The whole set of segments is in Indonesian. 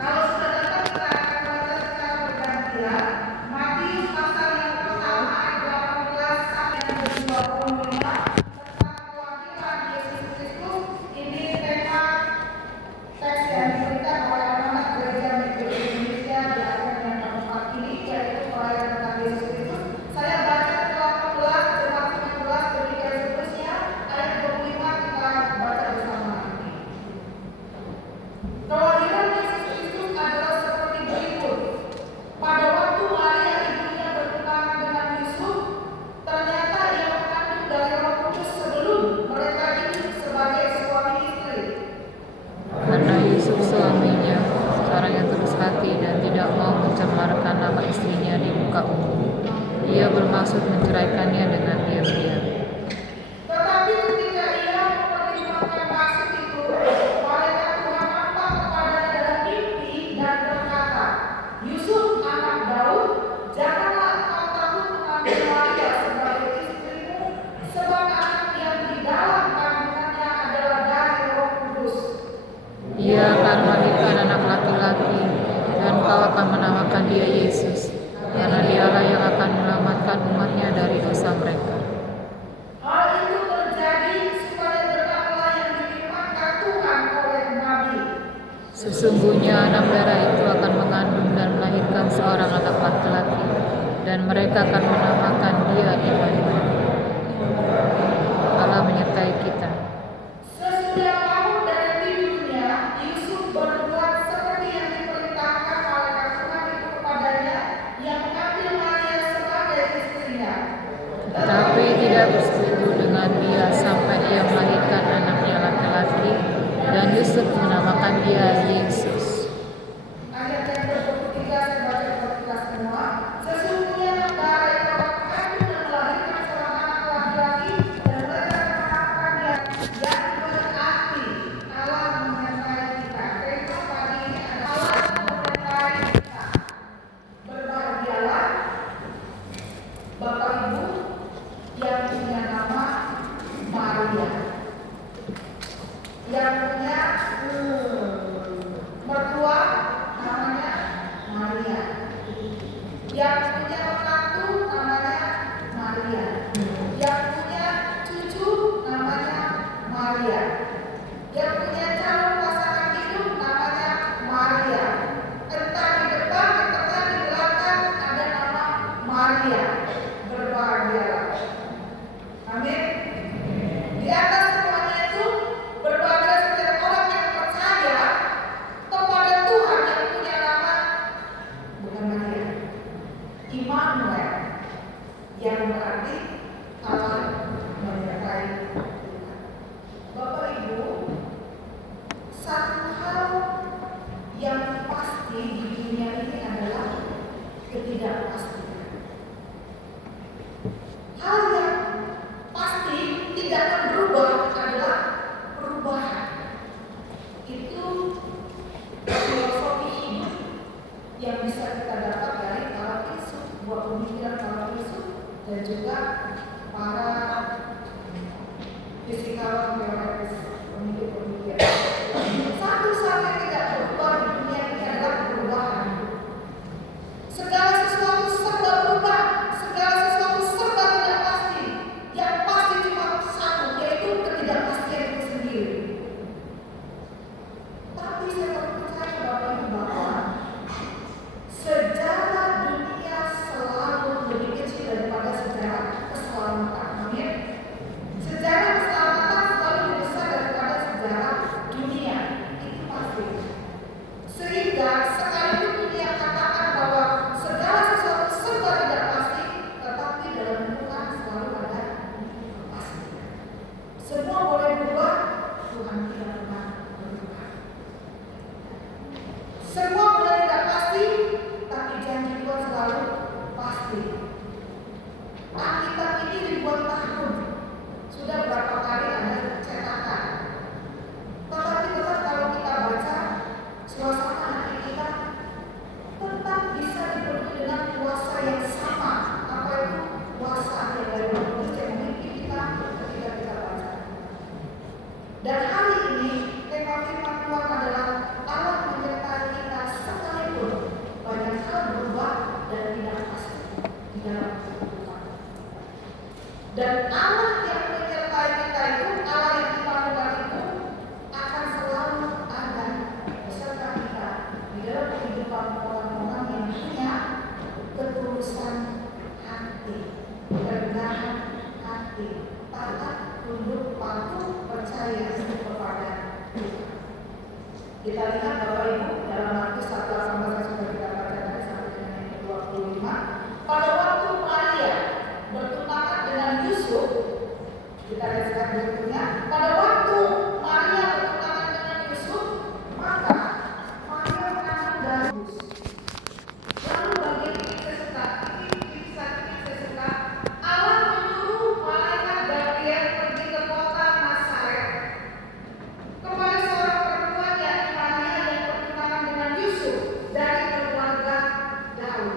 Kalau sudah dapat kita akan baca secara bergantian. Matius pasal yang pertama ayat 18 sampai 25 tentang kewajiban Yesus Kristus. Ini tema teks yang diberikan oleh anak gereja Metode Indonesia di akhir yang keempat ini, yaitu pelayanan tentang Yesus Kristus. Saya baca ke 18, jemaat 19, demikian seterusnya. Ayat 25 kita baca bersama ini. Kelahiran Yesus Kristus adalah seperti berikut. Pada waktu Maria ibunya bertunangan dengan Yusuf, ternyata ia mengandung dari Roh Kudus sebelum mereka hidup sebagai suami istri. Karena Yusuf suaminya seorang yang tulus hati dan tidak mau mencemarkan nama istrinya di muka umum, ia bermaksud menceraikannya dengan diam-diam. Tetapi ketika ia mempertimbangkan maksud itu, malaikat Tuhan nampak kepadanya dalam mimpi dan berkata, Yusuf anak Daud, janganlah engkau takut mengambil Maria sebagai istrimu, sebab anak yang di dalam kandungannya adalah dari Roh Kudus. Ia akan melahirkan anak laki-laki, dan kau akan menamakan dia Yesus, karena dialah yang akan menyelamatkan umatnya dari dosa mereka. Hal itu terjadi supaya genaplah yang difirmankan Tuhan oleh Nabi. Sesungguhnya anak darah itu akan mengandung dan melahirkan seorang anak laki-laki, dan mereka akan menamakan dia Immanuel. Allah menyertai kita. Sesudah mau dari tidurnya, Yusuf berbuat seperti yang diperintahkan malaikat Tuhan itu kepadanya, yang mengambil Maria sebagai istrinya. Tetapi tidak bersetuju dengan dia sampai ia melahirkan anaknya laki-laki, dan Yusuf menamakan dia Yesus. Ayat yang ke-23 saya baca kita semua. Sesungguhnya darah itu akan mengandung dan melahirkan seorang anak laki-laki, dan mereka akan menamakan dia yang berarti Allah menyertai kita. Tema pagi ini adalah Allah menyertai kita. Berbahagialah Bapak Ibu yang punya nama Maria, yang punya mertua namanya Maria, yang punya menantu namanya Maria, yang punya cucu namanya Maria, yang punya calon pasangan hidup namanya Maria. Entah di depan, entah di belakang ada nama Maria. Berbahagialah. Amin. Di atas semuanya itu berbahagia setiap orang yang percaya kepada Tuhan yang punya nama bukan Maria, Immanuel, yang berarti Allah menyertai kita. Bapak Ibu, satu hal yang pasti di dunia ini adalah ketidakpastian. Hal yang pasti tidak akan berubah adalah perubahan. Itu filosofi hidup yang bisa kita dapat dari para filsuf, buah pemikiran para filsuf, dan juga para fisikawan teoretis pemikir-pemikir. Satu-satunya yang tidak berubah di dunia ini adalah perubahan. Segala sesuatu serba berubah, segala sesuatu serba tidak pasti. Yang pasti cuma satu, yaitu ketidakpastian itu sendiri. Tapi saya percaya Bapak Ibu bahwa sejarah dunia selalu lebih kecil daripada sejarah keselamatan. Amin. Sejarah keselamatan Kita lihat Bapak Ibu dalam Markus 1:18 yang sudah kita baca tadi sampai dengan yang ke-25. Pada waktu Maria bertunangan dengan Yusuf, kita lihat sekarang berikutnya. Pada waktu Maria bertunangan dengan Yusuf, maka Maria mengandung dari Yesus. Lalu bagi sesuka, Allah menyuruh malaikat Gabriel pergi ke kota Nazaret kepada seorang perempuan yakni Maria yang bertunangan dengan Yusuf dari keluarga Daud.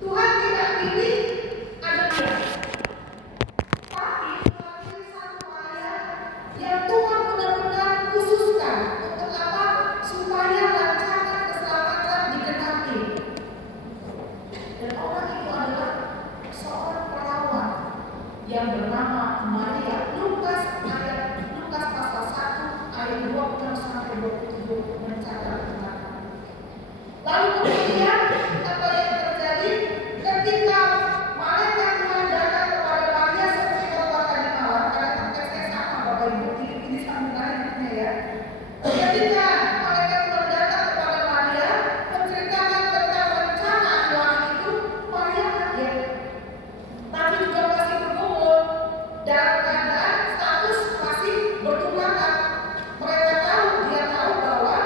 Tuhan tidak pilih ada dia, tapi Tuhan pilih satu Maria yang Tuhan benar-benar khususkan untuk apa? Supaya rancangan keselamatan digenapi. Dan orang itu adalah seorang perawat yang bernama Maria. Lukas pasal 1 ayat 26 sampai 27 mencatat tentang. Lalu kemudian apa yang terjadi ketika malaikat Tuhan datang kepada Maria seperti khotbah tadi malam, karena konteksnya sama Bapak Ibu, ini sambungannya ya. Ketika malaikat Tuhan datang kepada Maria menceritakan tentang rencana Tuhan itu, Maria kaget, tapi juga masih bergumul dalam keadaan status masih bertunangan. Dia tahu bahwa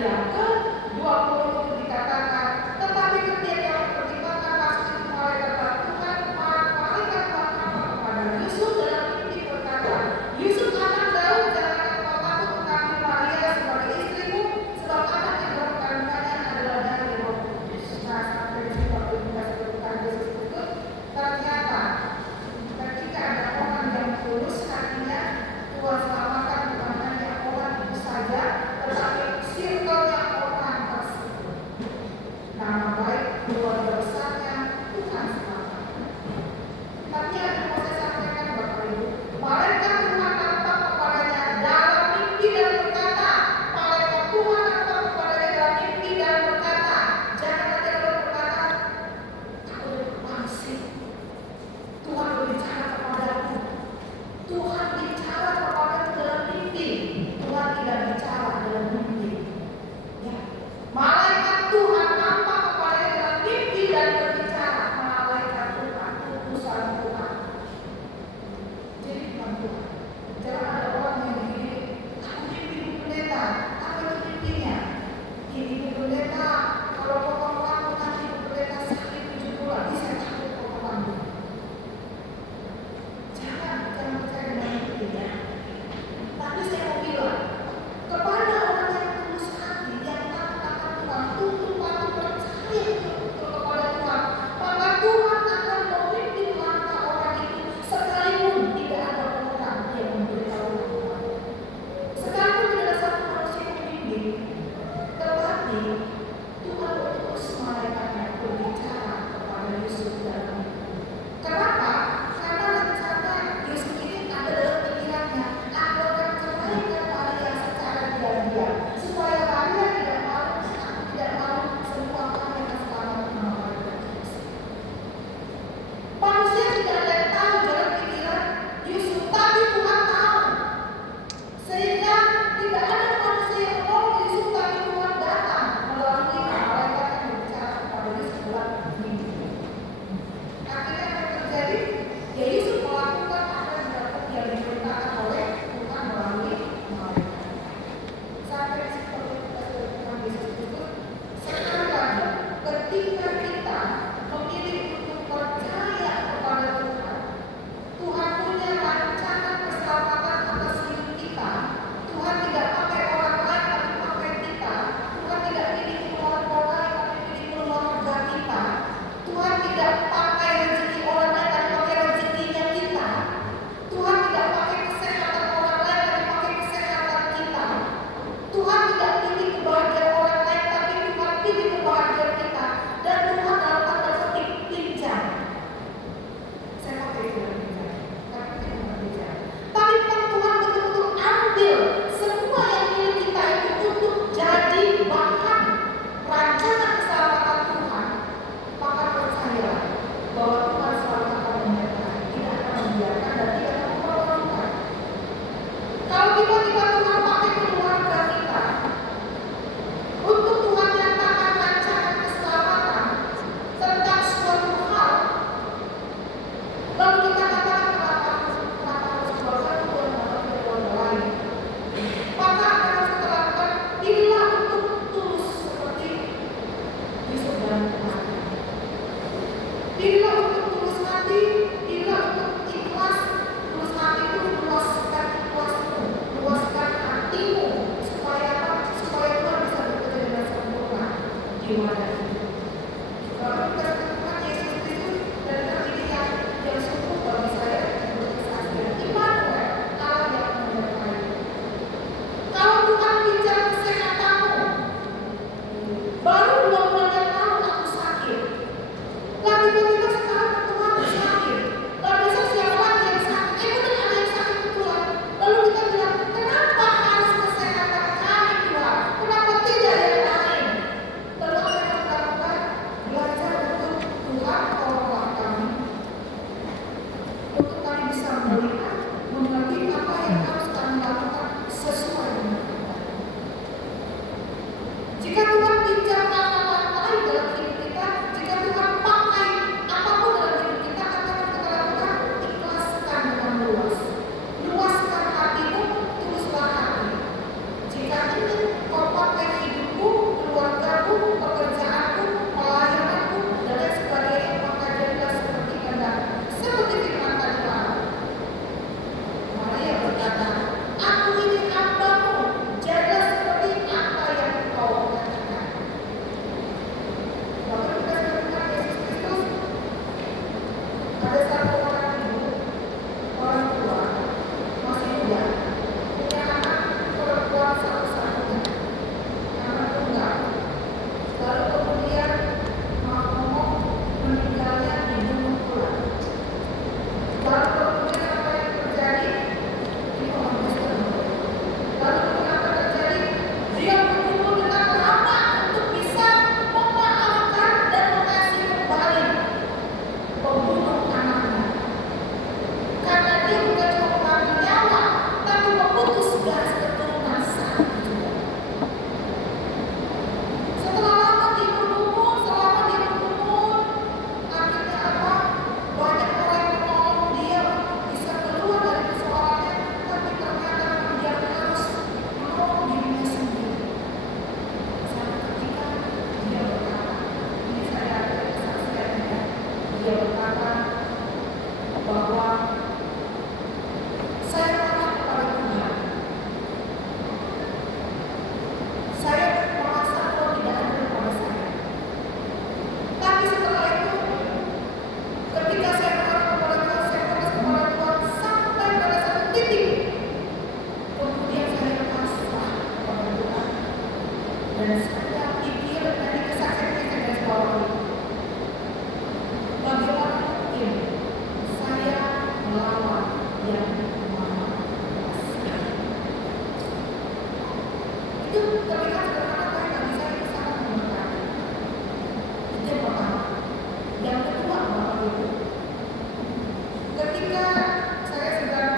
Yang ke-20 itu dikatakan, tetapi ketika pertimbangan kasus itu mulai datang, Tuhan malaikat Tuhan nampak kepada Yusuf dalam mimpi berkata, Yusuf anak Daud, jangan engkau takut mengambil Maria sebagai istrimu, sebab anak yang dalam kandungannya adalah dari Roh Kudus. Nah, sampai di situ waktu kita sebutkan Yesus itu, ternyata ketika ada orang yang tulus hatinya, Tuhan selamatkan bukan hanya orang itu saja, tetapi circle-nya orang tersebut. Nama baik keluarga besarnya Tuhan selamatkan. Tapi ada yang mau saya sampaikan Bapak Ibu, malaikat Tuhan nampak kepadanya dalam mimpi dan berkata, malaikat Tuhan nampak kepadanya dalam mimpi dan berkata, jangan ada orang berkata, aku berfungsi. Tuhan berbicara kepadaku. Tuhan bicara kepadaku dalam mimpi. Tuhan tidak bicara dalam mimpi. Ya. Malaikat Tuhan nampak kepadanya dalam mimpi dan berbicara. Malaikat Tuhan, utusan Tuhan. Jadi bukan Tuhan. Jangan ada orang yang begini, aku mimpi Bu Pendeta. Apa itu mimpinya? Ini Bu Pendeta, kalau potong rambut nanti Bu Pendeta sakit 7 bulan. Ini saya takut potong rambut. Jangan percaya dengan mimpi ya. Tapi saya mau bilang, kepada orang yang tulus hati, yang takut akan Tuhan, tunduk patuh percaya betul kepada Tuhan, maka Tuhan akan memimpin langkah orang itu sekalipun tidak ada orang yang memberitahu Tuhan. Sekalipun tidak ada satu manusia yang membimbing, tetapi Tuhan utus malaikatnya berbicara kepada Yusuf dalam mimpi. Kenapa? Karena rencana Yusuf ini ada dalam pikirannya. Aku akan ceraikan Maria secara diam-diam supaya Maria tidak malu, aku tidak malu, semua kami akan selamat mengalami Yesus. Manusia tidak ada yang tahu dalam pikiran Yusuf, tapi Tuhan tahu. Sehingga tidak ada manusia yang mau Yusuf, tapi Tuhan datang melalui malaikat yang berbicara kepada Yusuf dalam mimpi. Akhirnya apa yang terjadi? Ya Yusuf melakukan apa yang diperintahkan oleh Tuhan melalui malaikat. Sampai di situ kita sudah Tuhan Yesus Kristus. Sekarang lagi, ketika kita memilih untuk percaya kepada Tuhan, Tuhan punya rancangan keselamatan atas hidup kita. Tuhan tidak pakai orang lain, tapi pakai kita. Tuhan tidak pilih keluarga lain, tapi pilih keluarga kita. Tuhan tidak pakai rezeki orang lain, tapi pakai rezekinya kita. Tuhan tidak pakai kesehatan orang lain, tapi pakai kesehatan kita. Tuhan tidak pilih kebahagiaan orang lain, tapi Tuhan pilih kebahagiaan kita. Dan Tuhan dalam tanda petik pinjam. Saya pakai itu dalam pinjam, tapi itu bukan pinjam. Tapi Tuhan betul-betul ambil semua yang milik kita itu untuk jadi bahan rancangan keselamatan Tuhan. Maka percayalah bahwa Tuhan selalu akan menyertai, tidak akan membiarkan dan tidak akan mempermalukan. Kalau tiba-tiba Tuhan pakai keluarga kita untuk Tuhan nyatakan rancangan keselamatan tentang suatu hal, lalu kita katakan kenapa harus keluarga itu dan kenapa keluarga lain, maka apa yang harus kita lakukan? Inilah untuk tulus seperti Yusuf dan Tuhan. Inilah untuk tulus hati, inilah untuk ikhlas. Tulus hati itu luaskan ikhlasmu, luaskan hatimu, supaya apa? Supaya Tuhan bisa bekerja dengan sempurna di wadah hidup. Kalau kita sebutkan Yesus Kristus dan ini yang sungguh bagi saya berkesaksian. Immanuel, Allah yang menyertai. Kalau Tuhan pinjam kesehatanmu, baru 2 bulan yang lalu aku sakit. Lalu tiba-tiba sekarang Tuhan sakit. Lalu besok siapa lagi yang sakit? Betul ada yang sakit Tuhan. Lalu kita bilang, kenapa harus kesehatan kami Tuhan? Kenapa tidak yang lain? Lalu apa yang kita Dan saya pikir dari kesaksian kita dari bawah, bagaimana mungkin saya melawan yang maha kuasa? Itu terlihat sederhana, tapi bagi saya itu sangat memberkati. Itu yang pertama. Yang kedua, Bapak Ibu, ketika saya sedang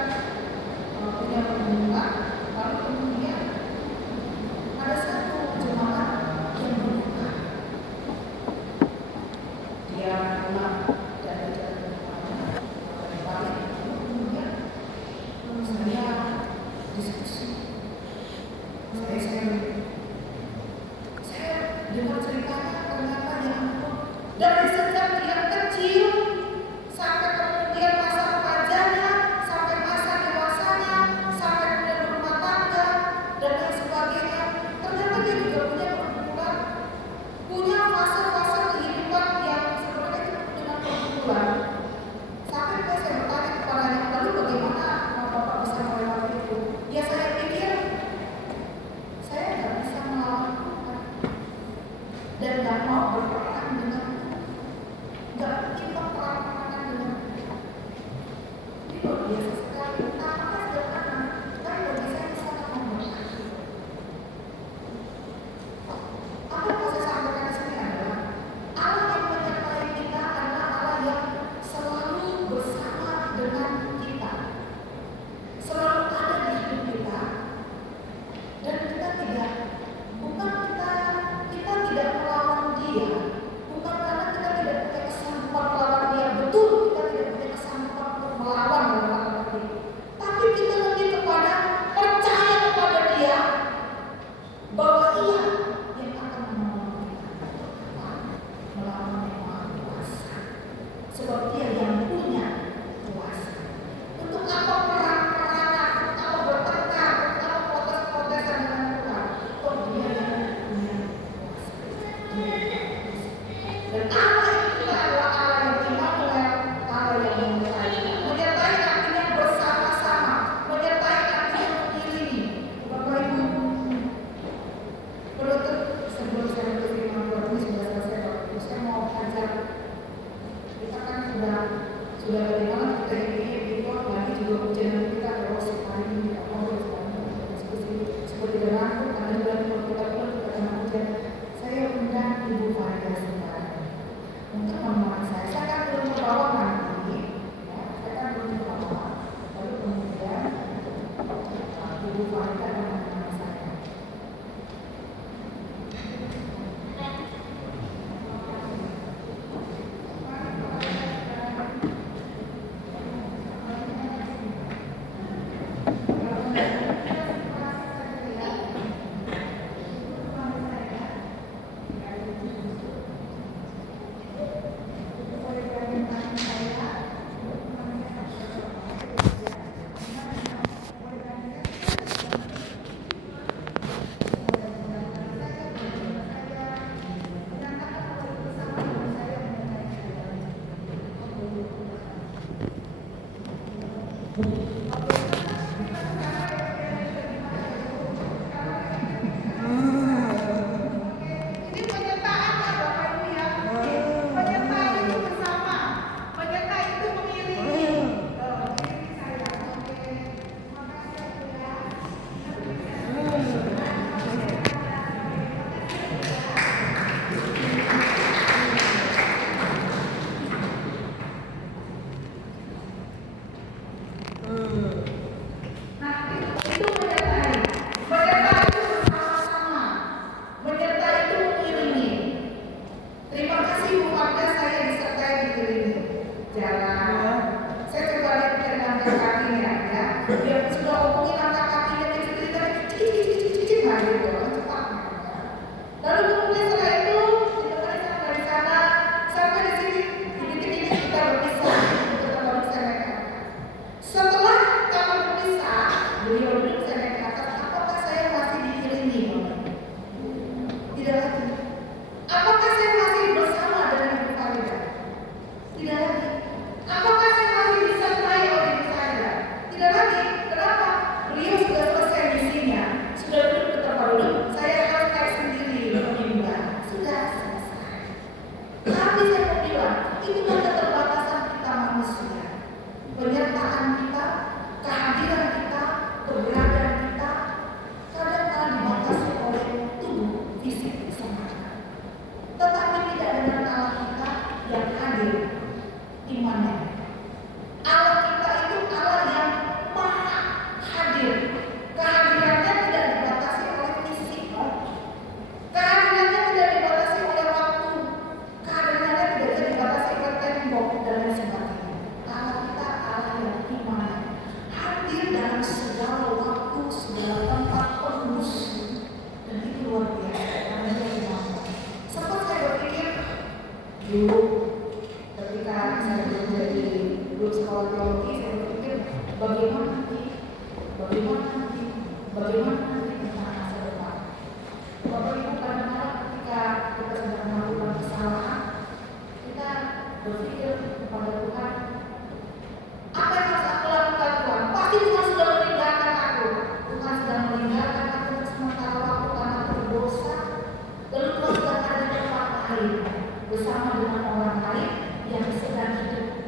punya pertemuan, lalu kemudian ada satu jemaat yang berbuka. Dia pulang dari jalan balik, kemudian saya diskusi. Saya dengar ceritanya, ternyata ya ampun, dari sejak dia kecil sampai kemudian masa remajanya, sampai masa dewasanya, sampai kemudian berumah tangga dan lain sebagainya, ternyata dia juga punya pergumulan, punya fase-fase kehidupan yang sebenarnya itu dengan pergumulan. Sampai saya bertanya kepadanya, lalu bagaimana Bapak bisa melewati itu? Ya saya pikir saya nggak bisa melawan Tuhan dan nggak mau berperang dengan Tuhan, nggak ingin berperang dengan Tuhan. Ini luar biasa sekali. Tampaknya sederhana, tapi bagi saya itu sangat memberkati. Apa yang mau saya sampaikan di sini adalah Allah yang menyertai kita adalah Allah yang selalu bersama dengan kita, selalu ada di hidup kita. Dan kita tidak melawan dia, bukan karena kita tidak punya kesanggupan melawan dia. Betul, kita tidak punya kesanggupan untuk melawan dia, tapi kita lebih kepada percaya kepada dia bahwa ia yang akan menolong kita melawan yang maha kuasa, sebab dia yang punya kuasa. Untuk apa perang-perangan, untuk apa bertengkar, untuk apa protes-protesan dengan Tuhan? Oh, dia yang punya kuasa. Dan Allah itu adalah Allah yang Immanuel, Allah yang menyertai. Menyertai artinya bersama-sama, menyertai artinya mengiringi. Bapak Ibu, penutup sebelum saya menerima ini sudah selesai. Bapak Ibu, saya mau ajar. Kita kan sudah dari malam kita ini lagi juga ujian kita terus hari ini kita ngobrol diskusi seperti dalam ada bulan kita akan ujian. Saya undang Ibu Farida Sembara untuk menemani saya. Saya akan turun ke bawah nanti, ya, saya akan turun ke bawah. Lalu kemudian Ibu Farida akan menemani saya. Ini penyertaan ya Bapak Ibu ya. Penyertaan itu bersama, penyertaan itu mengiringi. Mengiringi saya. Oke, makasih ya. Nah, itu menyertai. Menyertai itu bersama-sama. Menyertai itu mengiringi. Terima kasih Bu Farida, saya disertai diiringi jalan. Saya coba lihat dari langkah kakinya ya. Dia sudah ngomongin langkah kakinya kecil-kecil tadi, cicit-cicit-cicit nah gitu, cepat. Lalu kemudian setelah itu ditemani sampai dari sana sampai di sini, dikit-dikit kita berpisah. Kita baru bisa naik ke atas. Setelah kami berpisah, beliau duduk saya naik ke atas. Apakah saya masih diiringi? Tidak lagi. Apakah saya masih bersama dengan Ibu Farida? Tidak lagi. Apakah saya masih disertai oleh Ibu Farida? Tidak lagi. Kenapa? Beliau sudah selesai misinya, sudah duduk ke tempat duduk. Saya harus naik sendiri.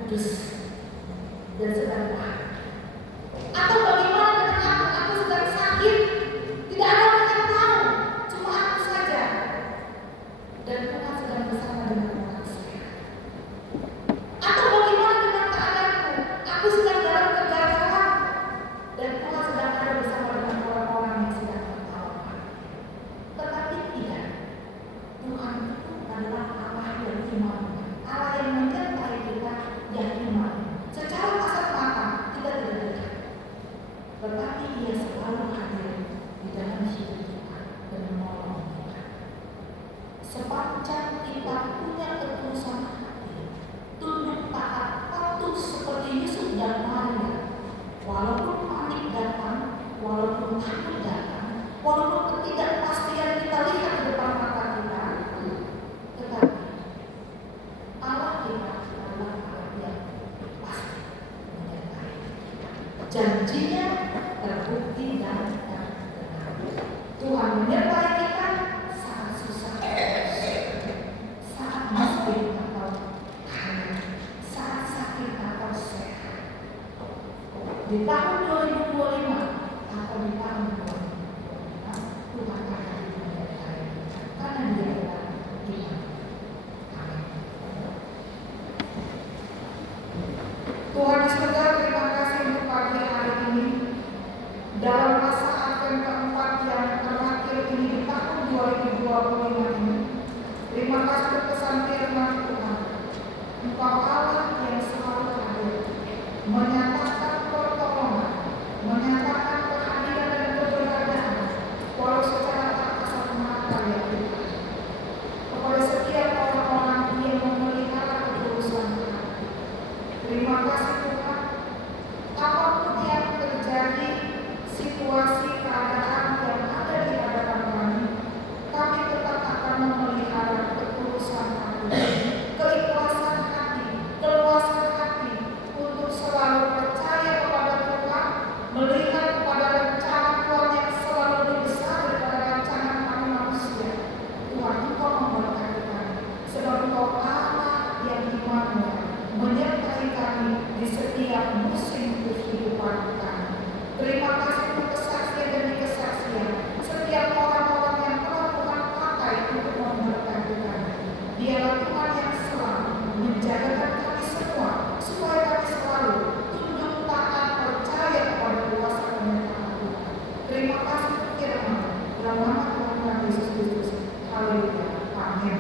kudus dan sedang tahan. Atau bagaimana dengan aku? Aku sedang sakit, tidak ada orang yang tahu, cuma aku saja. Dan Tuhan sedang bersama dengan orang sehat. Atau bagaimana dengan keadaanku? Aku sedang dalam kegagalan, dan Tuhan sedang ada bersama dengan orang-orang yang sedang tertawa. Tetapi tidak, Tuhan itu adalah Allah yang iman, Allah yang menyertai kita yang iman. Secara kasat mata kita tidak dekat, tetapi Dia selalu hadir di dalam hidup kita dan menolong kita. Sepanjang kita punya ketulusan hati, tunduk taat, patuh seperti Yusuf dan Maria, walaupun panik datang, walaupun takut datang, walaupun ketidakpastian kita lihat di depan mata kita, tetapi Allah kita adalah Allah yang pasti menyertai kita. Janjinya terbukti dan benar. Tuhan menyertai kita saat susah, saat miskin atau kaya, saat sakit atau sehat. Di tahun 2025 atau di tahun 2025, Tuhan akan menyertai kita karena Dia adalah Tuhan. Amin. Tuhan di surga, terima kasih untuk pagi hari ini. Dalam masa Advent keempat yang terakhir ini di tahun 2025 ini, terima kasih untuk pesan firman Tuhan. Engkau Allah yang selalu hadir, menyatakan pertolongan, menyatakan kehadiran dan keberadaan, walau secara tak kasat mata ya Tuhan. Kepada setiap orang-orang yang memelihara ketulusan hati, terima kasih Tuhan. Apapun yang terjadi, situasi keadaan yang ada di hadapan kami tetap akan memelihara ketulusan hati, keikhlasan hati, keluasan hati untuk selalu percaya kepada Tuhan, melihat kepada rencana Tuhan yang selalu lebih besar daripada rencana kami manusia. Tuhan, Engkau memberkati kami, sebab Engkau Allah yang Immanuel, menyertai kami di setiap musim kehidupan kami. Terima kasih untuk kesaksian demi kesaksian setiap orang-orang yang telah Tuhan pakai untuk memberkati kami. Dialah Tuhan yang selalu menjagakan kami semua, supaya kami selalu tunduk taat percaya kepada kuasa penyertaan Tuhan. Terima kasih untuk firman dalam nama Tuhan Yesus Kristus. Haleluya. Amin.